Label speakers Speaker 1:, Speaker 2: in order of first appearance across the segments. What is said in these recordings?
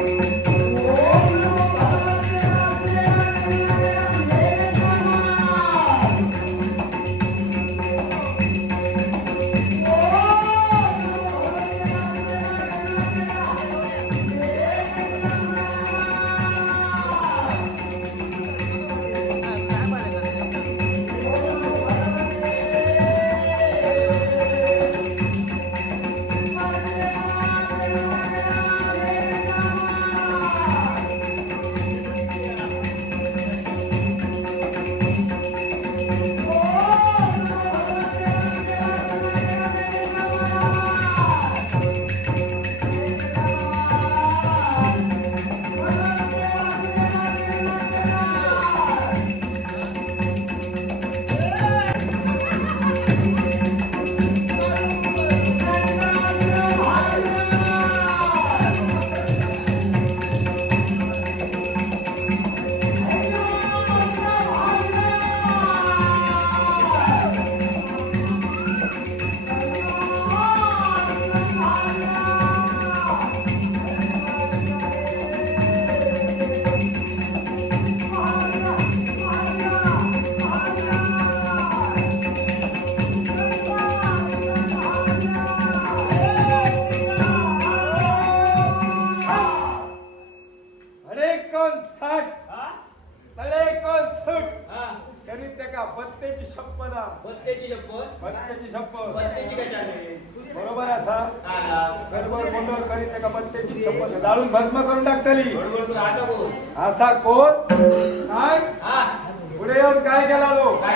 Speaker 1: अरे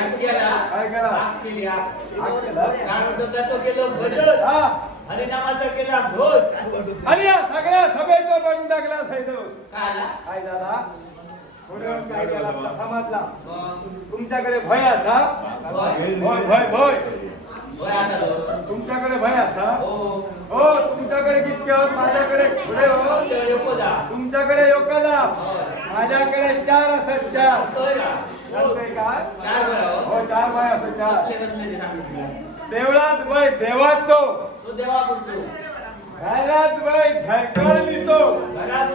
Speaker 1: काय केला
Speaker 2: काय केला? आग केली आग.
Speaker 1: आग केला?
Speaker 2: काळोखाचं केलं भजन
Speaker 1: हा
Speaker 2: हरिनामाचा केला घोष
Speaker 1: आणि या सगळ्या सभेचं बनून टाकला सैदोस
Speaker 2: काय आला?
Speaker 1: काय झाला? पुढे येऊन काय केला? आपला समाजला.
Speaker 2: मग?
Speaker 1: तुमच्याकडे भय असा?
Speaker 2: भय?
Speaker 1: भय भय. तुमच्याकडे भय असा?
Speaker 2: हो.
Speaker 1: हो तुमच्याकडे कितके आहोत माझ्याकडे पुढे हो. तुमच्याकडे योगदा माझ्याकडे चार असत चार.
Speaker 2: चार हो.
Speaker 1: हो चार. देवळात भय देवाचो.
Speaker 2: तो देवा बोलतो.
Speaker 1: घरात भय घरकरणीचो
Speaker 2: घरात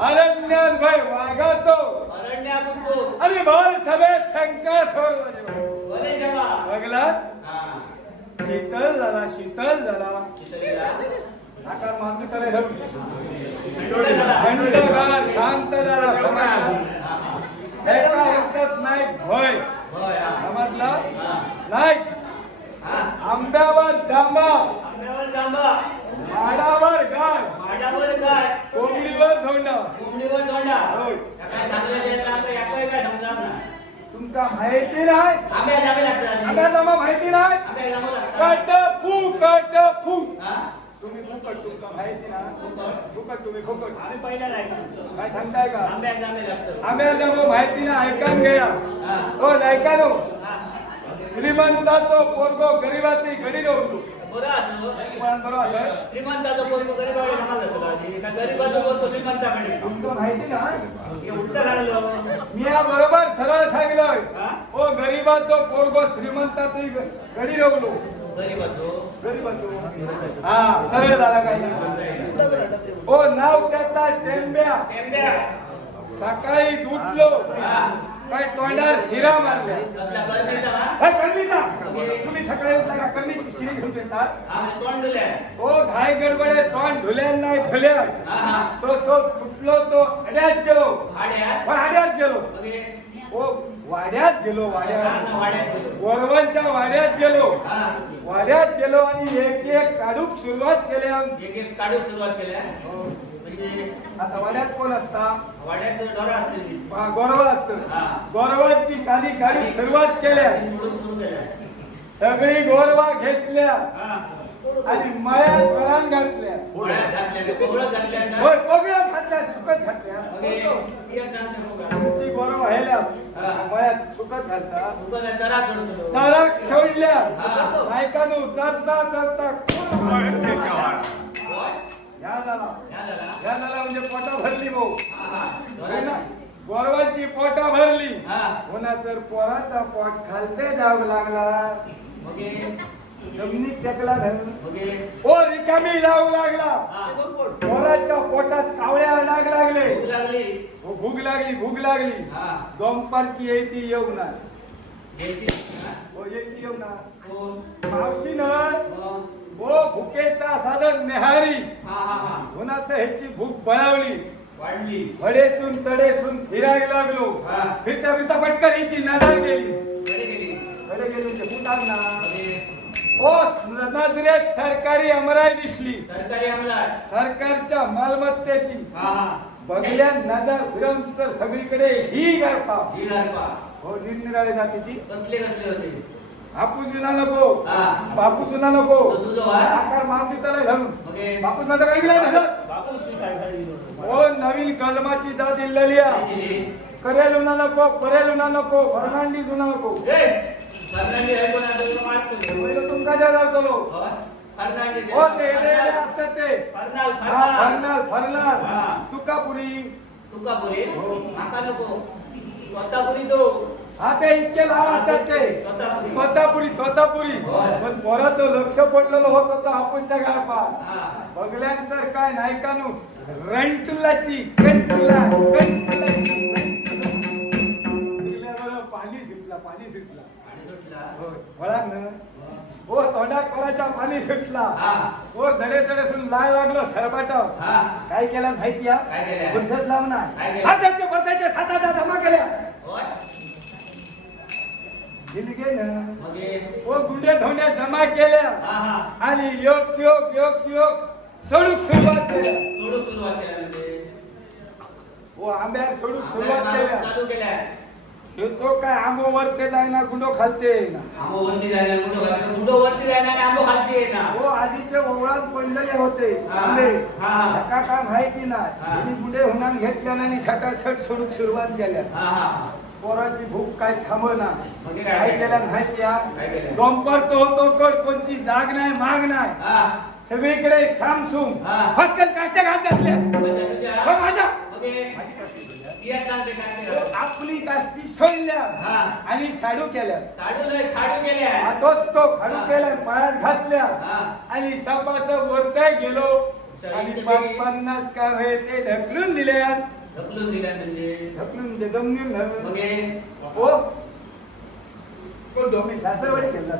Speaker 1: अरण्यात भय वाघाचो.
Speaker 2: अरण्या बोलतो.
Speaker 1: आणि भर सभेत शंका सोर
Speaker 2: बरे जेवा.
Speaker 1: बघलास
Speaker 2: हा.
Speaker 1: शीतल झाला शीतल झाला. मागणी धर.
Speaker 2: डोळे झाला.
Speaker 1: थंडगार शांत झाला समाज
Speaker 2: हा, हा.
Speaker 1: एका वाटत नाही भय
Speaker 2: होय.
Speaker 1: समजला. नाही. आंब्यावर जांबा
Speaker 2: आंब्यावर जांभा.
Speaker 1: झाडावर गाय.
Speaker 2: माडावर काय
Speaker 1: कोंबडीवर धोंडा.
Speaker 2: कोंबडीवर दोंडा
Speaker 1: होय.
Speaker 2: काय सांगलं समजा
Speaker 1: तुमका माहिती नाही?
Speaker 2: आंब्या जावे लागतात.
Speaker 1: आंब्या जमा माहिती नाही?
Speaker 2: आंब्या जावं लागतात
Speaker 1: कट फू कट फू? तुम्ही फुकट तुमका माहिती ना? फुकट तुम्ही फुकट.
Speaker 2: आम्ही पहिला सांगतो.
Speaker 1: काय सांगताय का?
Speaker 2: आंब्या जावे लागतं
Speaker 1: आंब्या जमा माहिती ना? ऐकान घ्या
Speaker 2: हा.
Speaker 1: ऐकानो
Speaker 2: हा.
Speaker 1: श्रीमंताचो पोरगो गरिबाची गडी रोवलो
Speaker 2: बरं असं.
Speaker 1: पण
Speaker 2: श्रीमंताचं पोरगं गरीबाकडे कामाला जातो का? का गरीबाचं पोरगं श्रीमंताकडे
Speaker 1: तुमचं माहिती ना?
Speaker 2: हे उलटं झालं
Speaker 1: मी या बरोबर सरळ सांगितलंय.
Speaker 2: हा?
Speaker 1: ओ गरिबाचो पोरगो श्रीमंताची गडी रोवलो.
Speaker 2: गरीबाचं?
Speaker 1: गरिबाचो. हा सरळ झाला काही ओ नाव त्याचा टेंब्या.
Speaker 2: टेंब्या.
Speaker 1: सकाळी उठलो.
Speaker 2: हा.
Speaker 1: काय तोंडार शिरा मारल्या
Speaker 2: कसल्या गरजेचा हा?
Speaker 1: हे कर्णीचा तुम्ही सकाळी उठला का? कर्णीची शिरी घेऊन येतात
Speaker 2: तोंड
Speaker 1: ओ घाय गडबडे तोंड धुल्या नाही धुल्या.
Speaker 2: हा हा.
Speaker 1: तो सो उठलो तो अड्यात गेलो. वाड्यात? गेलो. ओ वाड्यात गेलो वाड्यात.
Speaker 2: छान वाड्यात गेलो.
Speaker 1: गोरवांच्या वाड्यात गेलो.
Speaker 2: हा.
Speaker 1: वाड्यात गेलो आणि एक एक काढूक सुरुवात केल्या
Speaker 2: एक एक काढून सुरुवात केल्या
Speaker 1: हो.
Speaker 2: म्हणजे
Speaker 1: आता वाड्यात कोण असता?
Speaker 2: वाड्यात ढोरं असतील ती.
Speaker 1: वा- गोरवा असत
Speaker 2: हा.
Speaker 1: गोरवांची काली काढूक सुरुवात केल्या
Speaker 2: सोडून सुरू केल्या
Speaker 1: सगळी गोरवा घेतल्या
Speaker 2: हा
Speaker 1: आणि मळ्यात वरान घातल्या
Speaker 2: वाड्यात कोवळं.
Speaker 1: होय पगडत घातल्या सुकत घातल्या
Speaker 2: मगे एक
Speaker 1: गोरवा ह्याला
Speaker 2: हा.
Speaker 1: मळ्यात सुकत घालता
Speaker 2: जरा सोडतो.
Speaker 1: चाराक सोडल्या
Speaker 2: हा.
Speaker 1: बायकानू चरता झाला
Speaker 2: झाला.
Speaker 1: झाला म्हणजे पोटा भरली भाऊ.
Speaker 2: हा, हा.
Speaker 1: होय ना? गोरवांची पोटा भरली.
Speaker 2: हा.
Speaker 1: होना सर पोराचा पोट खालते जाऊ लागला. जमिनीत टेकला ना
Speaker 2: हे
Speaker 1: ओ रिकामी लावू लागला.
Speaker 2: हा.
Speaker 1: पोराच्या पोटात कावळ्या डाग लागले.
Speaker 2: भूक लागली.
Speaker 1: ओ, भूक लागली भूक लागली.
Speaker 2: हा.
Speaker 1: दोंपारची येती
Speaker 2: हा.
Speaker 1: हो येती येऊणार
Speaker 2: कोण?
Speaker 1: मावशीनं
Speaker 2: मग
Speaker 1: ओ भुकेचा साधन नेहारी.
Speaker 2: हा हा हा.
Speaker 1: होणास ह्याची भूक बळावली.
Speaker 2: वाढली.
Speaker 1: वडेसून तडेसून फिरायला लागलो.
Speaker 2: हा.
Speaker 1: फिरता फिरता पटकन हिची नजर गेली.
Speaker 2: कडे
Speaker 1: म्हणजे
Speaker 2: हे
Speaker 1: ओ नजरेत सरकारी अमराई दिसली.
Speaker 2: सरकारी अंमलात
Speaker 1: सरकारच्या मालमत्तेची.
Speaker 2: हा हा.
Speaker 1: बघल्या नजर फिरवून तर सगळीकडे ही गरपा.
Speaker 2: ही गरबा
Speaker 1: हो निरनिराळी जातीची.
Speaker 2: कसले कसले होते.
Speaker 1: हापूस विना नको. बापूस विना नको? आकार मागणी त्याला घालून बापूस माझा काय गेला हो नवीन कलमाची जात इल्लेली
Speaker 2: काय दिली?
Speaker 1: करेल नको परेल उना नको फर्नांडीज उना नको.
Speaker 2: आहे आहे?
Speaker 1: तुमका ज्या जातो.
Speaker 2: हो?
Speaker 1: हो ते
Speaker 2: आहे.
Speaker 1: असतात ते.
Speaker 2: फर्नाल, फर्नाल.
Speaker 1: तुकापुरी.
Speaker 2: तुका
Speaker 1: हो.
Speaker 2: माका नको. स्वतःपुरी तो.
Speaker 1: हा ते इतके लाल असतात ते
Speaker 2: तोतापुरी होय.
Speaker 1: पण पोराचं लक्ष पडलेलं होत होतं हापूसच्या गारपा
Speaker 2: हा.
Speaker 1: बघल्यानंतर काय नाही का नु रंटुलाची कंटुला कंटुलाची रंटुला. पाणी सुटला पाणी सुटला
Speaker 2: आणि सुटला.
Speaker 1: होय वळा न हो तोंडात कोणाच्या पाणी सुटला
Speaker 2: हा.
Speaker 1: हो धडे धडे सुन लाय लागलो सरबाट
Speaker 2: हा.
Speaker 1: काय केलं माहिती या
Speaker 2: काय केलं?
Speaker 1: फुरसत लावणार
Speaker 2: काय केलं?
Speaker 1: हा त्यांच्या वर्धाच्या सात जमा केल्या
Speaker 2: होय?
Speaker 1: गेली गे ना
Speaker 2: मग हे,
Speaker 1: हो गुंडे धोंड्या जमा केल्या
Speaker 2: हा, हा.
Speaker 1: आणि योग योग योग योग सडूक सुरुवात केल्या
Speaker 2: सोडून सुरुवात केली म्हणजे.
Speaker 1: हो आंब्यावर सडूक
Speaker 2: आपल्या
Speaker 1: सुरुवात केल्या
Speaker 2: चालू केल्या.
Speaker 1: हे तो काय आंबो वरते जाय ना गुंडो खालते ना
Speaker 2: आंबो वरती जायला गुंडो खाली गुंडो वरती जायला आणि आंबो खालती आहे ना
Speaker 1: हो आधीचे ओवळात पडलेले होते
Speaker 2: हा.
Speaker 1: आंबे
Speaker 2: हा.
Speaker 1: एका काय माहिती
Speaker 2: हा.
Speaker 1: नाही गुंडे होणार घेतल्या आणि सटासट सोडून सुरुवात केल्या
Speaker 2: हा हा
Speaker 1: पोराची भूक काय थांबना
Speaker 2: म्हणजे काय?
Speaker 1: केल्या माहिती
Speaker 2: केलं?
Speaker 1: डॉम्परचं होतो कड कोणची जाग नाही माग नाही
Speaker 2: हा
Speaker 1: सगळीकडे सामसूम. फसकन काष्ट्या घात घातल्या
Speaker 2: म्हणजे
Speaker 1: हो, माझ्या.
Speaker 2: हे, केलं?
Speaker 1: आपली कास्ती सोडल्या
Speaker 2: हा.
Speaker 1: आणि साडू केल्या
Speaker 2: साडू नाही खाडू केल्या
Speaker 1: तो तो खडू. केल्या पायात घातल्या. आणि सपास वरताय गेलो आणि? पन्नास का ते ढकलून दिले
Speaker 2: ढकलून दिल्या म्हणजे?
Speaker 1: ढकलून दिले जमनील
Speaker 2: मग? हे,
Speaker 1: हो तुम्ही सासरवाडी केला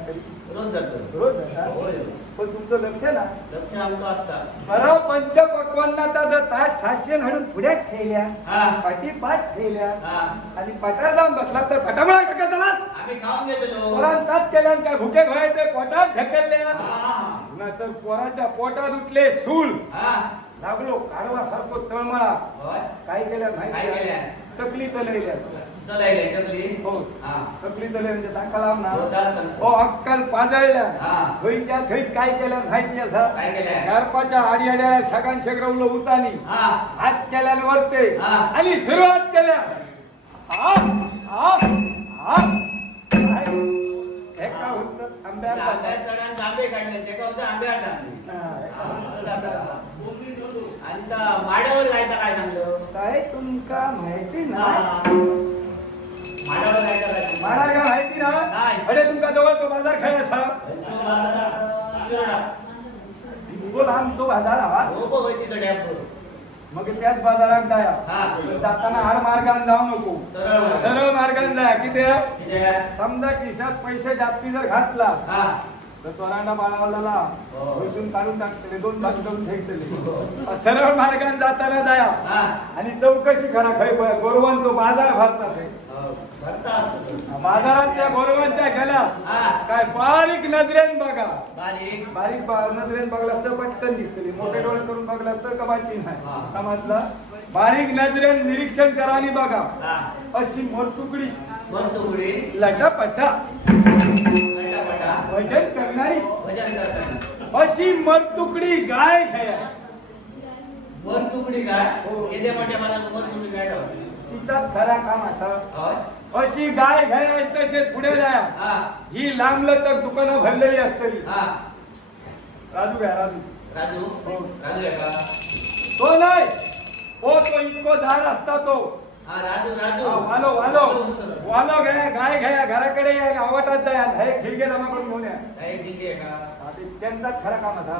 Speaker 2: रोज जातो.
Speaker 1: रोज जाता?
Speaker 2: होय.
Speaker 1: पण तुमचं लक्ष ना?
Speaker 2: लक्ष आमचं असतात
Speaker 1: बरं पंचपक्वान्नाचा जर ताट सातशे हाडून पुढ्यात ठेवल्या
Speaker 2: हा.
Speaker 1: पाठी पाच ठेवल्या
Speaker 2: हा.
Speaker 1: आणि पटार जाऊन बसला तर पटामुळा का त्यालाच
Speaker 2: आम्ही खाऊन घेतो
Speaker 1: पोरान तात केल्या आणि काय भुके घोयाचे पोटात ढकलल्या.
Speaker 2: हा.
Speaker 1: पुन्हा सर पोराच्या पोटात उठले सूल.
Speaker 2: हा.
Speaker 1: लागलो काढवा सारखो तळमळा. काय माहिती
Speaker 2: केल्या?
Speaker 1: चकली चलवल्या. हो. चकली चलवल्या म्हणजे लावणार
Speaker 2: हो.
Speaker 1: हो अक्कल पाजळल्या. थंयच्या थंयच काय केल्या माहिती असा? गारपाच्या आडी आड्या सगळ्यां शेगरवलं उतानी. हात केल्यान वरते
Speaker 2: हा.
Speaker 1: आणि सुरुवात केल्या आ, आ, आ. काय? का होतं? आंब्यावर
Speaker 2: आंब्यात
Speaker 1: पाणी.
Speaker 2: चढान आंबे काढले ते होतं
Speaker 1: होतं?
Speaker 2: आणि त्या माड्यावर जायचं काय सांगलं
Speaker 1: काय तुमका माहिती ना
Speaker 2: माड्यावर जायचं काय सांगलं?
Speaker 1: मला का माहिती ना?
Speaker 2: नाही.
Speaker 1: अरे तुमका जवळचा बाजार खाय असा? बाजार हवा
Speaker 2: हो? बघ, होय तिथं डॅम
Speaker 1: मग त्याच बाजारात जाया.
Speaker 2: हा.
Speaker 1: जाताना आड मार्गाने जाऊ नको.
Speaker 2: सरळ.
Speaker 1: सरळ मार्गाने जाया. किती?
Speaker 2: तिथे
Speaker 1: समजा खिशात पैसे जास्ती जर घातला
Speaker 2: हा.
Speaker 1: तर चोरांना बाळावाला
Speaker 2: हो.
Speaker 1: पैसून काढून टाकतले दोन भाग करून ठेवतले सरळ मार्गाने जाताना जाया.
Speaker 2: हा.
Speaker 1: आणि चौकशी करा खै गोरवांचो बाजार भरतात हे.
Speaker 2: हो.
Speaker 1: बाजारात त्या गोरवांच्या गेल्यास
Speaker 2: हा.
Speaker 1: काय बारीक नजरेन बघा.
Speaker 2: बारीक.
Speaker 1: बारीक नजरेन बघलास तर पटकन दिसतली मोठे डोळे करून बघलास तर कमाची
Speaker 2: हा.
Speaker 1: नाही समजला बारीक नजरेन निरीक्षण करा आणि बघा.
Speaker 2: हा.
Speaker 1: अशी मोरतुकडी
Speaker 2: वर तुकडी
Speaker 1: लटापटा.
Speaker 2: पटापटा
Speaker 1: वजन करणारी.
Speaker 2: वजन करताना
Speaker 1: अशी मरतुकडी गाय घ्या
Speaker 2: वर तुकडी
Speaker 1: हो.
Speaker 2: येते मोठ्या मला वर तुकडी काय राव?
Speaker 1: तिचा खरा काम असा? अशी गाय घ्या तसे पुढे जाया
Speaker 2: हा.
Speaker 1: ही लांबलचक दुकानं भरलेली असतली.
Speaker 2: हा.
Speaker 1: राजू घ्या राजू.
Speaker 2: राजू?
Speaker 1: हो.
Speaker 2: राजू आहे का?
Speaker 1: तो नाही. हो तो इतको झाड असता तो.
Speaker 2: हा
Speaker 1: हा, वालो वालो.
Speaker 2: म्हणतो.
Speaker 1: वालो घ्या गाय घ्या घराकडे या गावाटात जा. धायक झिलगे जमा करून घेऊन या. हा, त्यांचाच खरा काम असा.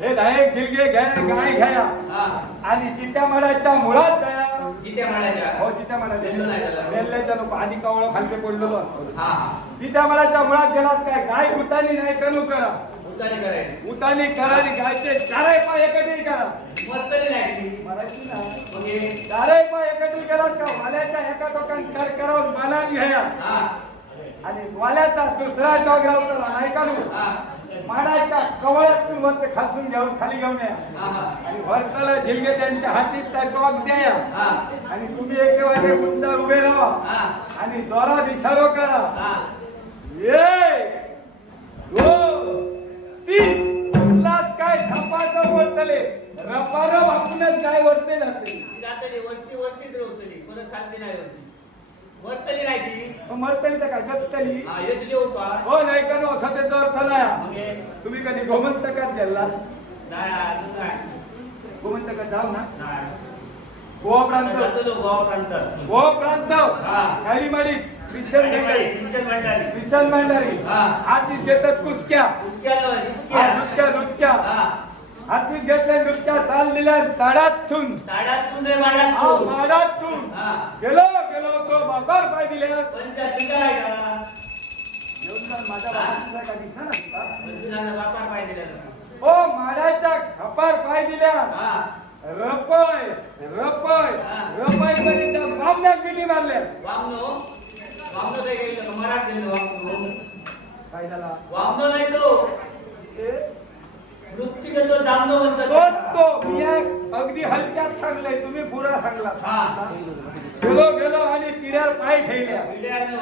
Speaker 1: हे धायक झिलगे घ्या गाय घ्या.
Speaker 2: हा.
Speaker 1: आणि चित्या माडाच्या मुळात जाया
Speaker 2: जित्या
Speaker 1: हो. माडाच्या नको. आधी कावळं खालते पडलेलो.
Speaker 2: हा हा.
Speaker 1: चित्या माडाच्या मुळात गेलास काय? गाय उतानी नाही करू करा.
Speaker 2: उतारी करायची.
Speaker 1: उतानी करा आणि गायचे चारही पाय एकटी करा.
Speaker 2: मस्तरी नाही ती.
Speaker 1: मराठी ना
Speaker 2: मग हे
Speaker 1: चारही पाय एकटी केलास का? वाल्याच्या एका टोकान कर करावून मानाने घ्या
Speaker 2: हा.
Speaker 1: आणि वाल्याचा दुसरा टोक राहतो नाही का नु?
Speaker 2: हा.
Speaker 1: माडाच्या कवळातून वरती खालसून घेऊन खाली घेऊन या. आणि वरताला झिलगे त्यांच्या हातीत त्या टोक द्या.
Speaker 2: हा.
Speaker 1: आणि तुम्ही एके वाटे उंचावर उभे राहा.
Speaker 2: हा.
Speaker 1: आणि जोरात इशारो करा.
Speaker 2: हा.
Speaker 1: दोन तीन हल्लास काय झपाटं वरतले रपारप आपणच काय वरते जाते.
Speaker 2: ती रात्री वरची वरतीच रोवतली. परत खालती नाही होती वरतली नाही ती.
Speaker 1: मग मरतली तर काय? जपतली?
Speaker 2: हा येत जेव पा.
Speaker 1: हो नाही का नो? असं त्याचा अर्थ नाही
Speaker 2: हे.
Speaker 1: तुम्ही कधी गोमंतकात गेला?
Speaker 2: नाही अजून नाही.
Speaker 1: गोमंतकात जाऊ ना.
Speaker 2: नाही.
Speaker 1: गोवा प्रांत.
Speaker 2: तो गोवा प्रांतात
Speaker 1: गोवा प्रांत.
Speaker 2: हा.
Speaker 1: काळीमाडी. मंडळी
Speaker 2: सिंचन मंडळी
Speaker 1: ख्रिश्चन मंडळी
Speaker 2: हा.
Speaker 1: हातीत घेतात कुसक्या. नृत्या
Speaker 2: हा
Speaker 1: हातीत घेतल्या नृत्या चाल दिल्या ताडात छून
Speaker 2: ताडात सुंदर माडात
Speaker 1: हा,
Speaker 2: हा.
Speaker 1: गेलो गेलो तो बापार पाय दिले. ओ माडाच्या खपार पाय दिल्या. रपय रपय रपय त्या बामण्यात मिठी मारल्या.
Speaker 2: वामनो वामनो काय गेलं का मराठ गेलो वामनो
Speaker 1: काय झाला?
Speaker 2: वामनो नाही तो
Speaker 1: ते
Speaker 2: वृत्ती तो. जामनो
Speaker 1: तो
Speaker 2: म्हणतात
Speaker 1: तो मी अगदी हलक्यात सांगलंय. तुम्ही पुरा सांगला. गेलो गेलो आणि पिढ्यावर पाय ठेवल्या.
Speaker 2: पिढ्यानं.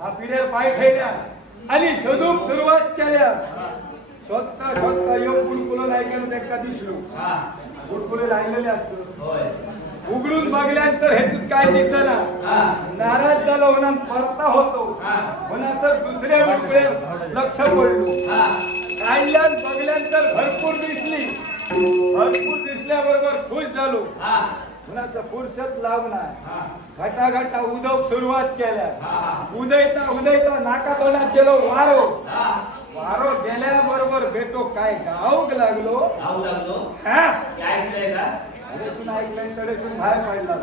Speaker 1: हा पिढ्यावर पाय ठेवल्या. आणि शोधूक सुरुवात केल्या. स्वतः स्वतः योग गुडकुलं नाही केलं ते का दिसलो गुडकुले राहिलेले असतो
Speaker 2: होय.
Speaker 1: उघडून बघल्यानंतर हेतूत काय दिसना?
Speaker 2: हा.
Speaker 1: नाराज झालो म्हणून परता होतो.
Speaker 2: हा.
Speaker 1: म्हणून दुसऱ्या गुडकुळे लक्ष पडलो.
Speaker 2: हा.
Speaker 1: काढल्यान बघल्यानंतर भरपूर दिसली. भरपूर दिसल्याबरोबर खुश झालो.
Speaker 2: हा.
Speaker 1: कुणाचं फुरसत
Speaker 2: हा.
Speaker 1: घटा घटा उदक सुरुवात केल्या.
Speaker 2: हा. हा
Speaker 1: उदयता उदयता नाका तोंडात गेलो वारो.
Speaker 2: हा.
Speaker 1: वारो गेल्याबरोबर भेटो काय गावक लागलो.
Speaker 2: लावू लागलो.
Speaker 1: हा.
Speaker 2: हे ऐकलंय का?
Speaker 1: तडेसून ऐकलं तडेसून बाहेर पडला.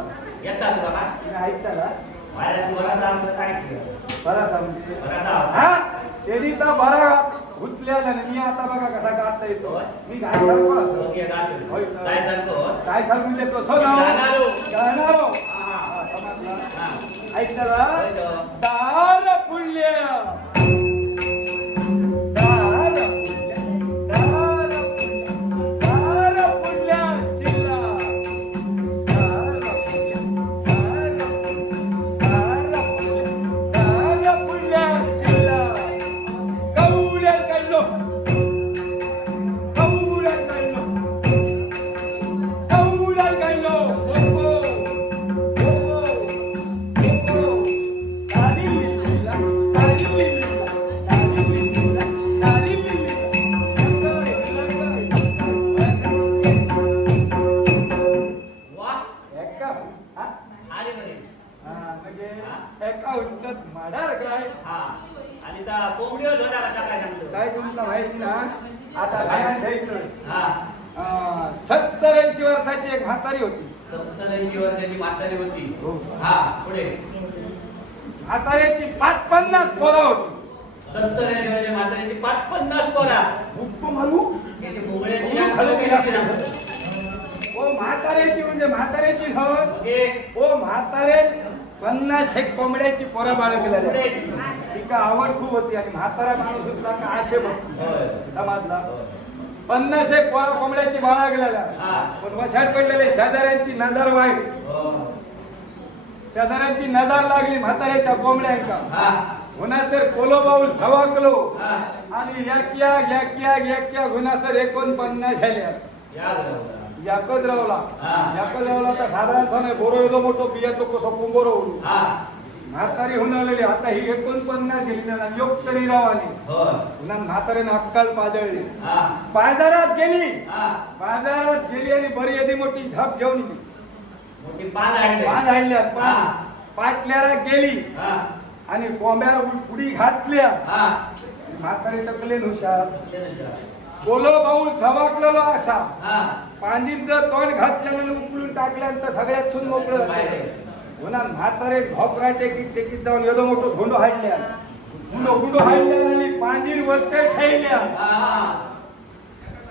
Speaker 2: येतात का बा?
Speaker 1: तुम्ही ऐकता का?
Speaker 2: बाहेर बराच आमचं काय केलं?
Speaker 1: बरा सांगते. हा? त्यांनी तर बरा नाही. मी आता बघा कसा गाता येतो मी काय सांगतो असं.
Speaker 2: काय सांगतो?
Speaker 1: काय सांगून देतो? सो ना
Speaker 2: गाणारो.
Speaker 1: गाणारो
Speaker 2: हा, हा.
Speaker 1: समजला. ऐकता का?
Speaker 2: होय.
Speaker 1: तुमका माहिती ना? आता काय द्यायचं.
Speaker 2: हा.
Speaker 1: सत्तर ऐंशी वर्षाची एक म्हातारी होती.
Speaker 2: सप्तऐंशी वर्षाची म्हातारी होती.
Speaker 1: हो.
Speaker 2: हा पुढे.
Speaker 1: म्हाताऱ्याची पाच पन्नास पोरं होती.
Speaker 2: सत्तर ऐंशी वर्षाची म्हातारीची पाच पन्नास पोरा गेला. ना.
Speaker 1: ओ म्हाताऱ्याची म्हणजे म्हाताऱ्याची हवं ओ म्हातारे पन्नास एक कोंबड्याची पोरं बाळगलेल्या
Speaker 2: कोंबड्याची.
Speaker 1: तिका आवड खूप होती आणि म्हातारा माणूस होता का आशे
Speaker 2: होय.
Speaker 1: समाजला पन्नास एक कोंबड्याची बाळगलेल्या
Speaker 2: हा.
Speaker 1: पण वशाट पडलेले शेजाऱ्यांची नजर वाईट. शेजाऱ्यांची नजर लागली म्हाताऱ्याच्या कोंबड्यांका
Speaker 2: हा
Speaker 1: हुनासर कोलो बाऊल झवाकलो
Speaker 2: हा.
Speaker 1: आणि याक्या याक्या याक्या हुनासर एकोणपन्नास झाल्या. याकच रावला. याकच रावला तर साधारण बोरो येतो मोठो बियाचो कसो कुंभोरो म्हातारी होऊन आलेली आता ही एकोणपन्नास दिली त्यांना योग तरी रावानी.
Speaker 2: हो
Speaker 1: पुन्हा म्हातारीने अक्काल पाजळली.
Speaker 2: मोठी पान आणले.
Speaker 1: पान आणल्यात पान.
Speaker 2: हा.
Speaker 1: पाटल्याला गेली.
Speaker 2: हा.
Speaker 1: आणि कोंब्यावर उडी घातल्या. म्हातारे टकले नुसार बोलो बाऊल सवाकलेलो असा
Speaker 2: हा.
Speaker 1: पांजीचं तोंड घातल्यानं उकळून टाकल्यानंतर सगळ्यात छून मोकळं.
Speaker 2: काय?
Speaker 1: पुन्हा म्हातारे घोपराचे की टेकीत जाऊन येदो मोठो धोंडो हाडल्या गुंडो गुंडो हाडल्या आणि पांजीर वरते ठेवल्या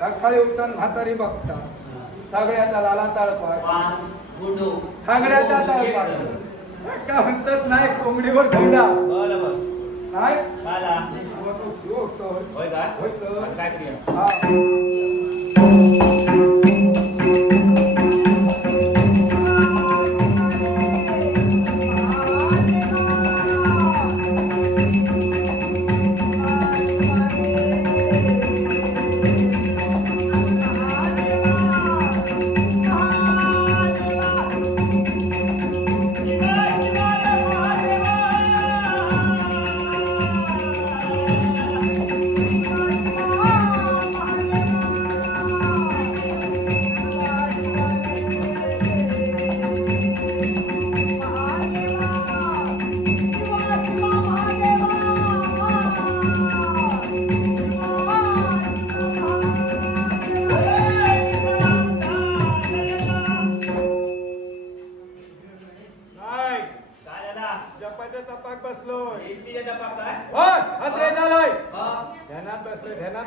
Speaker 1: सकाळी उठताना म्हातारी बघता सगळ्याचा लाला ताळपाट. सगळ्याचा ताळपाट. काय म्हणतात नाही कोंबडीवर तो शिव होतो.
Speaker 2: होय काय
Speaker 1: ध्यानात बसलोय ध्यानात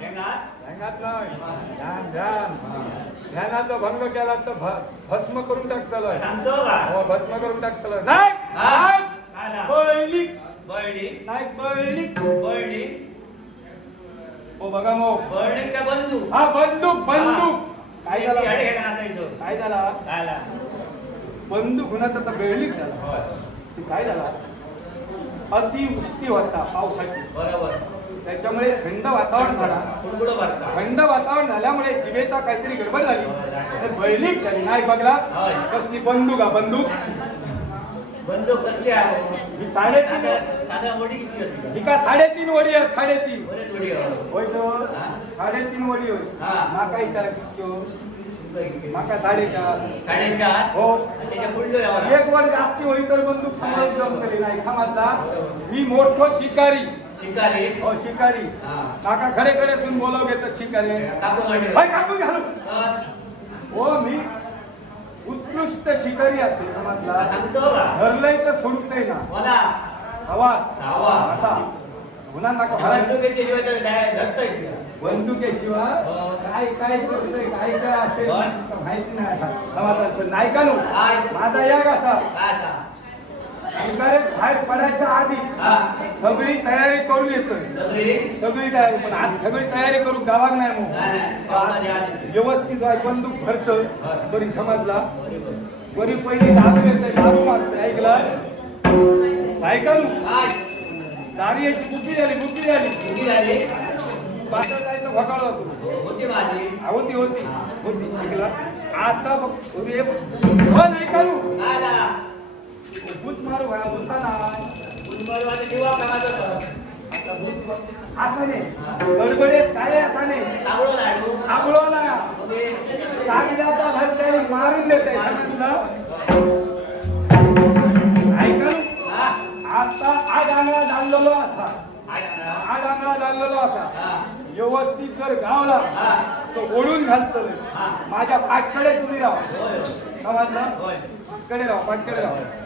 Speaker 2: हेंगात
Speaker 1: ध्यानात नाही. ध्यान ध्यान. ध्यानाचा भंग केला तर भस्म करून
Speaker 2: सांगतो का
Speaker 1: हो भस्म करून टाकतलोय नाही
Speaker 2: हा?
Speaker 1: बैलिक
Speaker 2: बळणी.
Speaker 1: नाही बैलिक
Speaker 2: बळणी?
Speaker 1: हो बघा मो.
Speaker 2: बळणी का बंधू
Speaker 1: हा बंदूक बंदूक. काय झाला? काय झाला? बंदूक होण्याचा तर बैलिक झाला काय झाला? अतिवृष्टी होता पावसाची.
Speaker 2: बरोबर.
Speaker 1: त्याच्यामुळे थंड वातावरण झाला. थंड वातावरण झाल्यामुळे जिभेचा काहीतरी गडबड झाली. बैलिक झाली. नाही बघलास. कसली बंदूक हा बंदूक?
Speaker 2: बंदूक कसली आहे
Speaker 1: ही साडेतीन
Speaker 2: साधा साधा मोठी किती होती?
Speaker 1: ही का साडेतीन वडी आहेत साडेतीन.
Speaker 2: आहे.
Speaker 1: होय तो
Speaker 2: हा.
Speaker 1: साडेतीन वडी होय.
Speaker 2: हा.
Speaker 1: माका विचारा किती हो? माका साडेचार.
Speaker 2: साडेचार?
Speaker 1: हो. एक वर जास्ती होई तर बंदूक समोर जमतली. नाही समजला मी मोठो शिकारी.
Speaker 2: शिकारी.
Speaker 1: हो शिकारी. काका खडे खडे सुन बोलाव घेतात शिकारी. होय, कापून घालू. हो. मी उत्कृष्ट शिकारी असे समजला. धरलंय तर सोडूच आहे ना हवा.
Speaker 2: हवा.
Speaker 1: असा. पुन्हा नका. बंदुकेशिवाय. काय काय करतोय काय काय असेल. माहिती नाही असा. नाही का नो? माझा याग असा.
Speaker 2: काय आता?
Speaker 1: शिकारे बाहेर पडायच्या आधी. सगळी तयारी करून येतोय
Speaker 2: सगळी?
Speaker 1: तयारी पण आज सगळी तयारी करून गावाक नाही. मग. व्यवस्थित बंदूक भरत. बरी समजला. बरी पहिली दारू येतोय दारू मारतोय ऐकला ऐका? दारू याची बुकी झाली बुकी झाली
Speaker 2: किती झाली?
Speaker 1: पातळ जायचं घोटाळा होतो
Speaker 2: होती माझी
Speaker 1: होती होती होती ऐकला आता बघ होती
Speaker 2: झाला?
Speaker 1: भूत मारू भूत बघ- असं नाही गडबडे काय
Speaker 2: लाडू.
Speaker 1: आबळो ना कागदाचा भरते मारून देते समजलं ऐका नु? आता आठ आंगळा जाणलेलो असा.
Speaker 2: आठ
Speaker 1: आंगळा जाणलेलो असा. व्यवस्थित जर गावला. तो ओढून घालतो. माझ्या पाठकडे तुम्ही राहा. समजलं. पाठकडे राहा पाठकडे राहा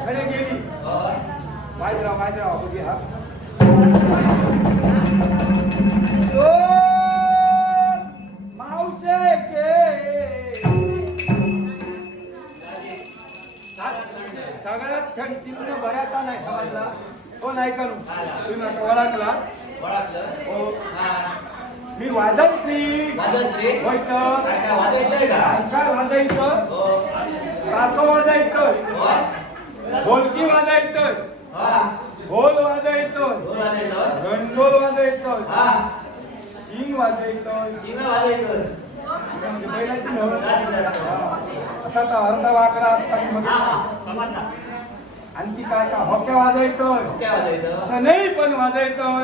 Speaker 1: खडे गेली
Speaker 2: होय.
Speaker 1: माहितराव माहितराव बघी हो करू तुम्ही ओळखला
Speaker 2: ओळखलं?
Speaker 1: हो
Speaker 2: हा.
Speaker 1: मी वाजवली
Speaker 2: वाजवत्री?
Speaker 1: होय तर
Speaker 2: काय
Speaker 1: वाजायचं
Speaker 2: हो.
Speaker 1: तासो वाजायचं
Speaker 2: होय.
Speaker 1: ढोलकी वाजायचं
Speaker 2: हा.
Speaker 1: ढोल वाजायचं
Speaker 2: ढोल वाजवायचं?
Speaker 1: गंडोल वाजायचं
Speaker 2: हा.
Speaker 1: शिंग वाजायचं
Speaker 2: जातं.
Speaker 1: हा. तसा तर अर्धा वाकडा
Speaker 2: हा हा समजला
Speaker 1: आणखी काय का होक्या वाजवतोय
Speaker 2: काय वाजायचं
Speaker 1: सनई पण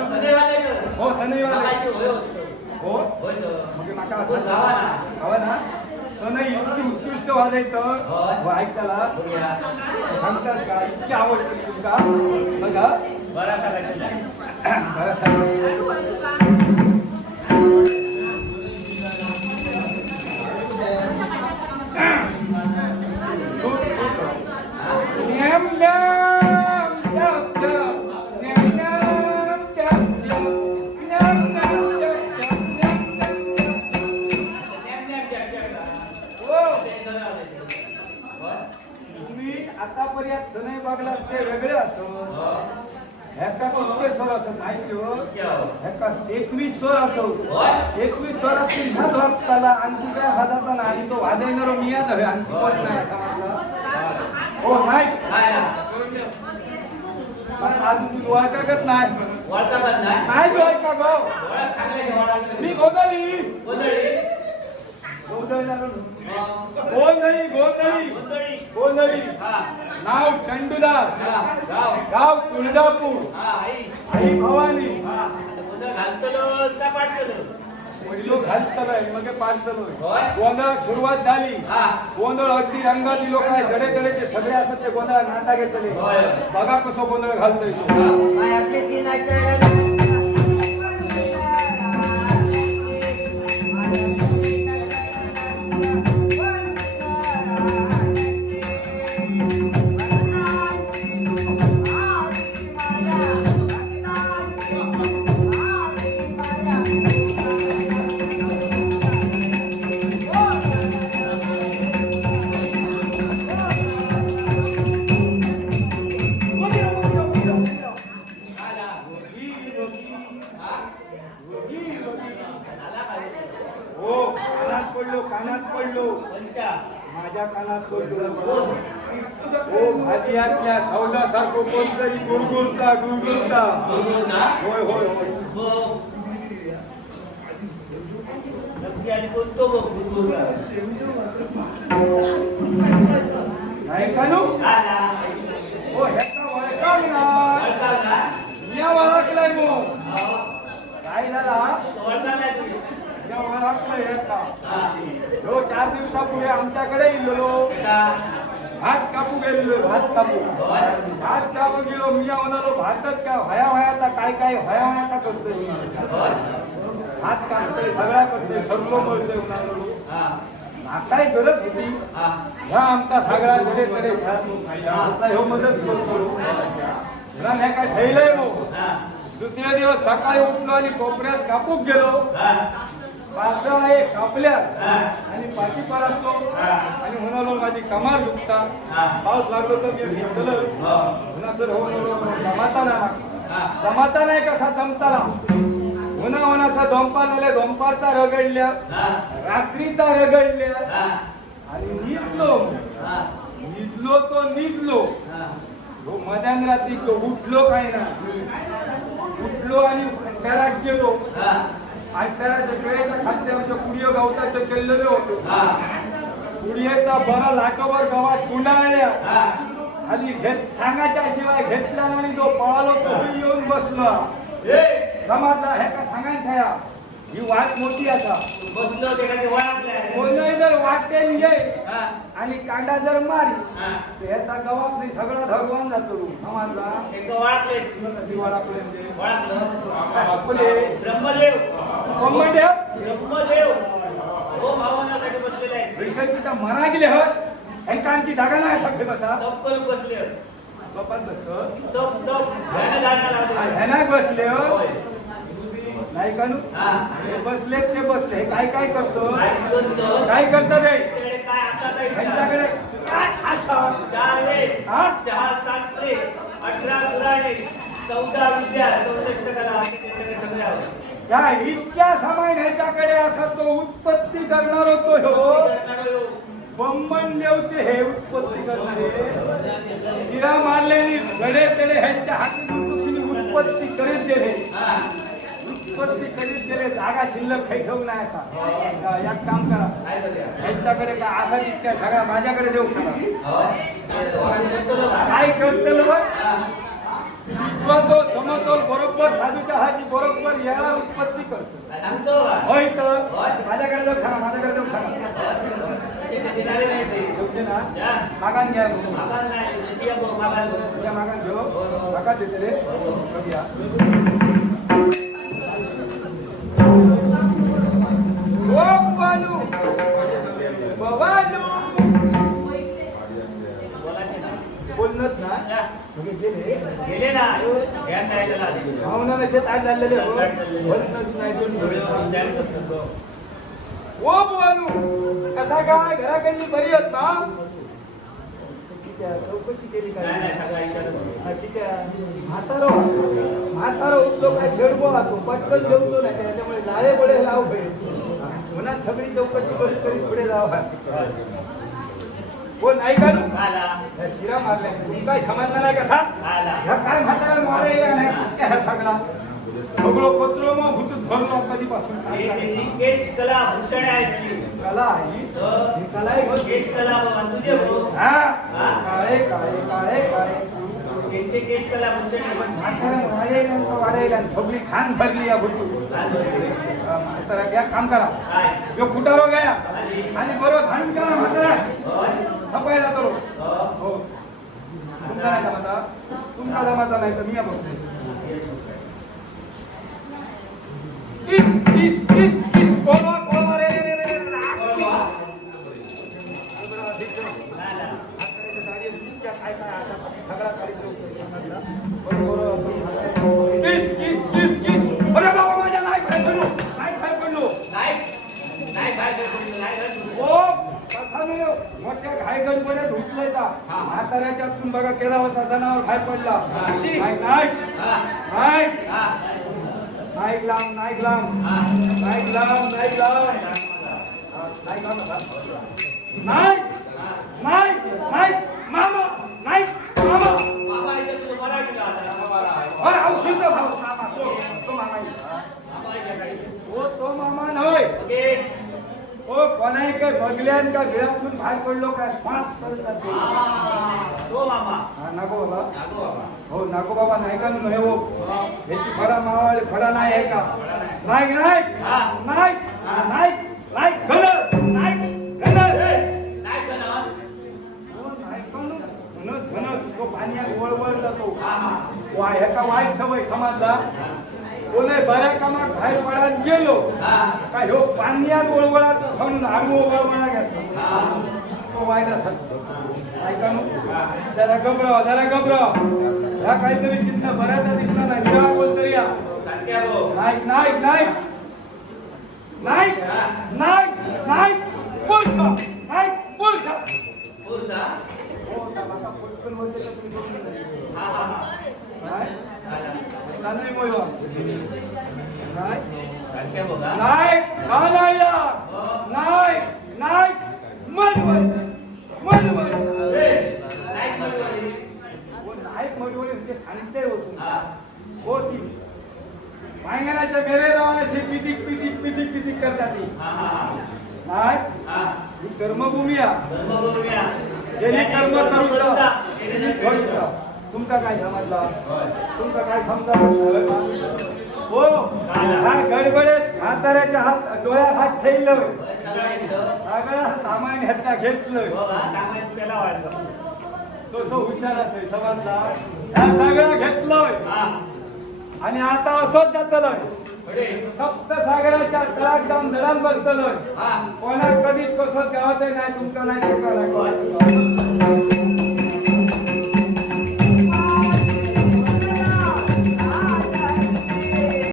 Speaker 2: सगळे वाजायचं
Speaker 1: हो सनई
Speaker 2: होय होतं.
Speaker 1: हो?
Speaker 2: होय तर.
Speaker 1: मग माका असं
Speaker 2: गावा ना?
Speaker 1: सनई इतकी उत्कृष्ट
Speaker 2: होय.
Speaker 1: हो ऐकताला. सांगतात का? इतकी आवडते तुमका. बघा.
Speaker 2: बरा करायचं
Speaker 1: बरं सांग
Speaker 2: ते
Speaker 1: वेगळे असो
Speaker 2: हो.
Speaker 1: ह्याका कितके स्वर असत माहिती हो
Speaker 2: क्या हो?
Speaker 1: ह्याका एकवीस स्वर असो
Speaker 2: होय?
Speaker 1: एकवीस स्वरात हात वाजताना आणखी काय हाताला आणि तो वाजवणारो मियाच आहे आणखी कोण नाही असा म्हणला. हो नाही
Speaker 2: काय ना?
Speaker 1: पण अजून तू वाटकत नाही
Speaker 2: वळता का नाही?
Speaker 1: नाही जोय का भाऊ
Speaker 2: ओळख चांगली आहे ओळख.
Speaker 1: मी गोंधळी
Speaker 2: गोंधळी?
Speaker 1: गोंधळणार
Speaker 2: हो.
Speaker 1: गोंधळी गोंधळी
Speaker 2: गोंधळी?
Speaker 1: गोंधळी
Speaker 2: हा.
Speaker 1: नाव चंडूदास.
Speaker 2: गाव.
Speaker 1: गाव तुळजापूर
Speaker 2: हा, आई.
Speaker 1: आई भवानी
Speaker 2: हा. गोंधळ?
Speaker 1: पहिलो घालतलोय मग पाडतलोय
Speaker 2: होय?
Speaker 1: गोंधळात सुरुवात झाली
Speaker 2: हा.
Speaker 1: गोंधळ अगदी रंगाती लोक आहे जडे जडेचे सगळे असत ते गोंधळात नाटा घेतले
Speaker 2: होय.
Speaker 1: बघा कसं गोंधळ घालतोय पडलो कानात पडलो. माझ्या कानात पडलो हो भाजीयातल्या सौदासारखं कोणतरी गुरगुरता गुरगुरता? होय होय होय
Speaker 2: हो. नक्की आणि कोणतो बघ गुरगुरला?
Speaker 1: नाही कानू. हो ह्याचा वळखा ना वळखलाय मग
Speaker 2: हो.
Speaker 1: काय झाला
Speaker 2: तो वळखाल नाही तू?
Speaker 1: या वळखलाय ह्याचा.
Speaker 2: हो
Speaker 1: चार दिवसापूर्वी आमच्याकडे इल्लो
Speaker 2: बेटा.
Speaker 1: भात कापू गेलेलो भात कापू
Speaker 2: होय?
Speaker 1: भात कापू गेलो मी म्हणालो भातच का व्हया व्हयाचा काय काय व्हया व्हयाचा करतोय
Speaker 2: होय?
Speaker 1: भात कापतोय सगळा करतोय सर्व बोलतोय म्हणालो. काय गरज होती
Speaker 2: हा.
Speaker 1: ह्या आमचा सगळा कडे कडे आमचा ह्यो मदत करतो म्हणून हे काय ठेवलंय. दुसऱ्या दिवस सकाळी उठलो आणि कोपऱ्यात कापूक गेलो
Speaker 2: हा.
Speaker 1: पाचसा एक कापल्या
Speaker 2: हा.
Speaker 1: आणि पाठी परतलो
Speaker 2: हा.
Speaker 1: आणि म्हणालो माझी कमार दुखता
Speaker 2: हा.
Speaker 1: पाऊस लागलो तर मी घेतलं
Speaker 2: हो.
Speaker 1: म्हणा सर हो म्हणलो जमाता ना
Speaker 2: हा.
Speaker 1: जमाता नाही कसा जमताला होना होनासा दोंपार दोंपारचा रगडल्या
Speaker 2: हा.
Speaker 1: रात्रीचा रगडल्या
Speaker 2: हा.
Speaker 1: आणि निघलो
Speaker 2: हा.
Speaker 1: निघलो तो
Speaker 2: हा.
Speaker 1: हो मध्यान रात्री तो उठलो काय ना उठलो आणि अंधारात गेलो
Speaker 2: हा.
Speaker 1: अंधाराच्या वेळेच्या खाद्याच्या कुडियो गावताच्या केलेलो होतो
Speaker 2: हा.
Speaker 1: कुडियेचा बरा लाटोवर गावात कुंडाळल्या
Speaker 2: हा.
Speaker 1: आणि घेत सांगायच्या शिवाय घेतला आणि तो पळालो तो येऊन बसला
Speaker 2: ए,
Speaker 1: समाजला हे का सांगायला थया ही वाट मोठी आता
Speaker 2: बसलो ते का ते वळखलंय.
Speaker 1: कोणही जर वाटते ये
Speaker 2: हा.
Speaker 1: आणि कांडा जर मारी
Speaker 2: हा.
Speaker 1: तर ह्याचा गवात नाही सगळा धगवान जातो समाजला
Speaker 2: वळखलं.
Speaker 1: आपले
Speaker 2: ब्रह्मदेव
Speaker 1: कोंबड्या
Speaker 2: ब्रह्मदेव. हो भावनासाठी बसलेले आहेत
Speaker 1: बैठकीचा मना गेले हत ह्यांका आणखी जागा
Speaker 2: तप करून बसले. आहेत.
Speaker 1: बापात बसतं.
Speaker 2: तप तप ध्यान धारणा
Speaker 1: बसले हो.
Speaker 2: होय.
Speaker 1: नाही का नु?
Speaker 2: हा.
Speaker 1: हे बसले ते बसले. हे काय काय करतो?
Speaker 2: काय करतो?
Speaker 1: काय करतात हे
Speaker 2: त्याच्याकडे काय असा ताई
Speaker 1: ह्यांच्याकडे काय
Speaker 2: चार वेद
Speaker 1: हा?
Speaker 2: सहा शास्त्रे अठरा पुराणे. चौदा विद्या. चौसष्ट कला. असे त्यांच्याकडे सगळे आहेत.
Speaker 1: या इतक्या सामान ह्याच्याकडे असा तो उत्पत्ती करणार होतो ह्यो. बंबन देवते हे उत्पत्ती करणारे. हिरा मारल्याने गडे तडे ह्यांच्या हाती उत्पत्ती करीत गेले. उत्पत्ती करीत गेले. जागा शिल्लक काही ठेवू नाही असा. एक काम करा.
Speaker 2: ह्यांच्याकडे
Speaker 1: का काय असा इतक्या सगळ्या माझ्याकडे देऊ शका काय करतलं बघ?
Speaker 2: हा.
Speaker 1: विश्वाचो समतोल बरोबर साधूच्या हाती बरोबर याला उत्पत्ती करतो
Speaker 2: काय सांगतो का
Speaker 1: होय तर माझ्याकडे जाऊ सांगा माझ्याकडे जाऊ सांगा
Speaker 2: ते ते देणारे नाही ते
Speaker 1: येऊचे ना
Speaker 2: या.
Speaker 1: मागान घ्या बघू.
Speaker 2: मागान नाही ते या भाऊ, मागान भाऊ.
Speaker 1: उद्या मागान घेऊ मागा देते रे बघूया ओ
Speaker 2: ना.
Speaker 1: बोलणत ना. म्हणजे गेले.
Speaker 2: गेले ना. ध्यान नाही त्याला आधी.
Speaker 1: भावना आज झालेले बोलणत नाही. ओ बुवानू कसा काय? घराकडली बरी होत ना? चौकशी केली
Speaker 2: नाही
Speaker 1: काय हा, ठीक आहे. म्हातारो म्हातारो उद्योग काय छेडबो तो. पटकन जेवतो नाही त्याच्यामुळे जाळे बळे लाव म्हणा सगळी चौकशी करीत करीत पुढे जाव. कोण नाही का नू
Speaker 2: आला.
Speaker 1: ह्या शिरा मारल्या तुम काय समजणार नाही कसा
Speaker 2: आला.
Speaker 1: ह्या काय म्हातारा मारायला नाही? कुठच्या ह्या सगळा? सगळं पत्र मग भूत भरलो कधीपासून.
Speaker 2: हे केस कला भूषणे आहेत ती
Speaker 1: कला आहे.
Speaker 2: हो.
Speaker 1: ही कला आहे.
Speaker 2: केस कला बाबा तुझे भाऊ.
Speaker 1: हा.
Speaker 2: हा.
Speaker 1: काळे काळे काळे काळे.
Speaker 2: त्यांचे केस कला भूषणे
Speaker 1: म्हातारा वाढेला तर वाढेला सगळी खान भरली या भुटू म्हातारा घ्या काम करा.
Speaker 2: काय
Speaker 1: यो खुटारो गया
Speaker 2: आणि?
Speaker 1: आणि बरोबर खाण करा म्हातारा? थपाय जातो
Speaker 2: हो.
Speaker 1: हो. तुमचा नाही जमाता तुमचा जमाता नाही तर मी बघतो. किस किस किस किस बघा केला होता जनावर खाय पडला. लांब लांब. लांब लांब. लांब. मामा. नाही. मामा.
Speaker 2: मामा इथे तू मराठीला आता.
Speaker 1: अरे औषध भाऊ मामा. तो तो नव्हे. ओ कोणाही काय बगल्यान का? घरातून बाहेर पडलो काय फास करतात ते.
Speaker 2: मामा.
Speaker 1: हा नको बाबा.
Speaker 2: नागो बाबा.
Speaker 1: हो नको बाबा नाही का? नाही हो. ह्याची फळा मावाले फळा नाही आहे का? नाही.
Speaker 2: हा.
Speaker 1: नाही. नाही. नाही. गलत नाही. गलत हे.
Speaker 2: नाही करणार.
Speaker 1: हो. म्हणत म्हणत तो पाण्यात वळवळला तो.
Speaker 2: हा, हा.
Speaker 1: वा ह्याचा वाईट सवय समजला? कोणे बऱ्या कामात बाहेर पडायला गेलो
Speaker 2: हा.
Speaker 1: का ह्यो पाण्यात वळवळात समजून आडवो वळवळा घेतला. तो वाईट असत ऐका नु? जरा घबराव जरा घबराव ह्या काहीतरी चिन्ह बऱ्याचा दिसला नाही निरा कोणतरी या. नाही नाही नाही नाही नाही नाही बोलता नाही बोलता
Speaker 2: बोलता.
Speaker 1: हो तुम्ही बोलू.
Speaker 2: हा, हा, हा.
Speaker 1: नाही
Speaker 2: आला.
Speaker 1: नाही मोयवा नाही
Speaker 2: सत्या भाऊ का?
Speaker 1: नाही हा नाही या. नाही नाही मधवय मधवय
Speaker 2: ए, नाही करणार.
Speaker 1: हो नाईक मधवय ते सांगते हो तुम्ही.
Speaker 2: हा.
Speaker 1: ती मायंगणाच्या मेरे रावाने पिटिक पिटिक पिटिक पिटिक करतात ती
Speaker 2: हा,
Speaker 1: कर्मभूमी आहे. ज्याने कर्म
Speaker 2: करू शकता.
Speaker 1: तुमका काय समजला. तुमका काय समजा हो हा गडबडीत म्हाताऱ्याच्या हात डोळ्यात हात ठेवलं
Speaker 2: सगळं
Speaker 1: सामान ह्याचा घेतलं
Speaker 2: हो, हा, सामान तुला वाढलं.
Speaker 1: तो सो हुशाराच आहे समजला ह्या सगळं घेतलंय. आणि आता असंच जातलंय
Speaker 2: पुढे.
Speaker 1: सप्त सागराच्या तळात जाऊन दडान बसतलोय
Speaker 2: हा.
Speaker 1: कोणा कधी कसं गावात नाही तुमका नाही तुमका नाही